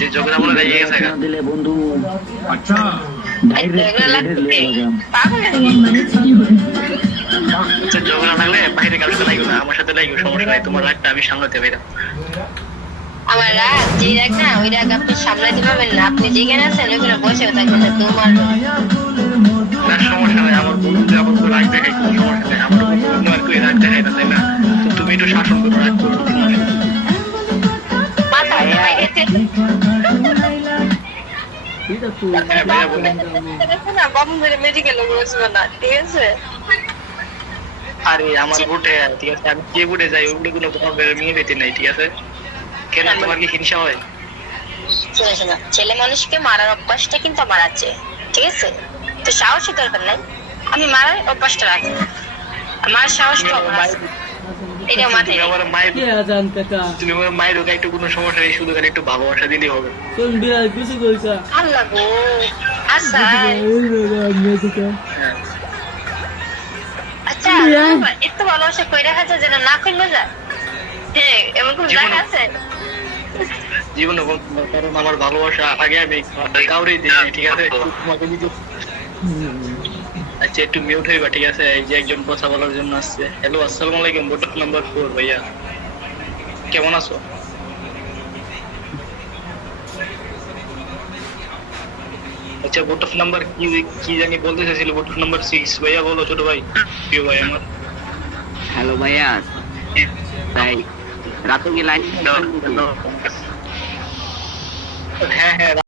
যে ঝগড়া মনে গাইয়ে গেছে দিলে বন্ধু আচ্ছা ঝগড়া লাগলে বাইরে কারোর সাথে লাগবে না, আমার সাথে লাগবে, সমস্যা নাই, তোমার রাগটা আমি সামলাতে পারি। আমার রাগ যে রাগ না, ওই রাগ আপনি সামলাতে পারবেন না। আপনি যেখানে আছেন ওখানে বসে থাকবেন, তোমার সমস্যা নাই। আমার বন্ধু আমার তো রাগ দেখাই, কোনো সমস্যা নেই। আমার বন্ধু আর কেউ রাগ দেখাই না, তাই না? তো তুমি একটু শাসন করো, রাগ করো। আরে আমার বুটে, ঠিক আছে, আমি কে বুটে যাই ওগুলো কোনো তোমার মেয়ে পেতে নাই, ঠিক আছে? কেন তোমার কি হিংসা হয়? শোনো শোনো, ছেলে মানুষকে মারার অভ্যাসটা কিন্তু আমার আছে, ঠিক আছে? তো সাহসের দরকার নাই, আমি মারার অভ্যাসটা রাখি, আমার সাহসটা এটা মাথায় তুমি আমার মায়ের ওকে একটু কোনো সমস্যা নেই, শুধু একটু ভালোবাসা দিলেই হবে। আল্লাহ গো। আচ্ছা আচ্ছা, এত ভালোবাসা কই রাখা যায় যেন না কইলো যায়? হ্যাঁ, এমন কোন জায়গা আছে? জীবনে কারণ আমার ভালোবাসা আগে আমি কাউরেই দিই, ঠিক আছে? তোমাকে দিতে। আচ্ছা একটু মিউট হইবা, ঠিক আছে? এই যে একজন কথা বলার জন্য আসছে। হ্যালো, আসসালামু আলাইকুম, বোট নাম্বার 4 ভাইয়া, কেমন আছো? আচ্ছা বোট নাম্বার কি জানি বলতে চাইছিল, বোট নাম্বার 6 ভাইয়া বলো। ছোট ভাই, প্রিয় ভাই আমার। হ্যালো ভাইয়া, তাই রাতে কি লাইন? হ্যাঁ হ্যাঁ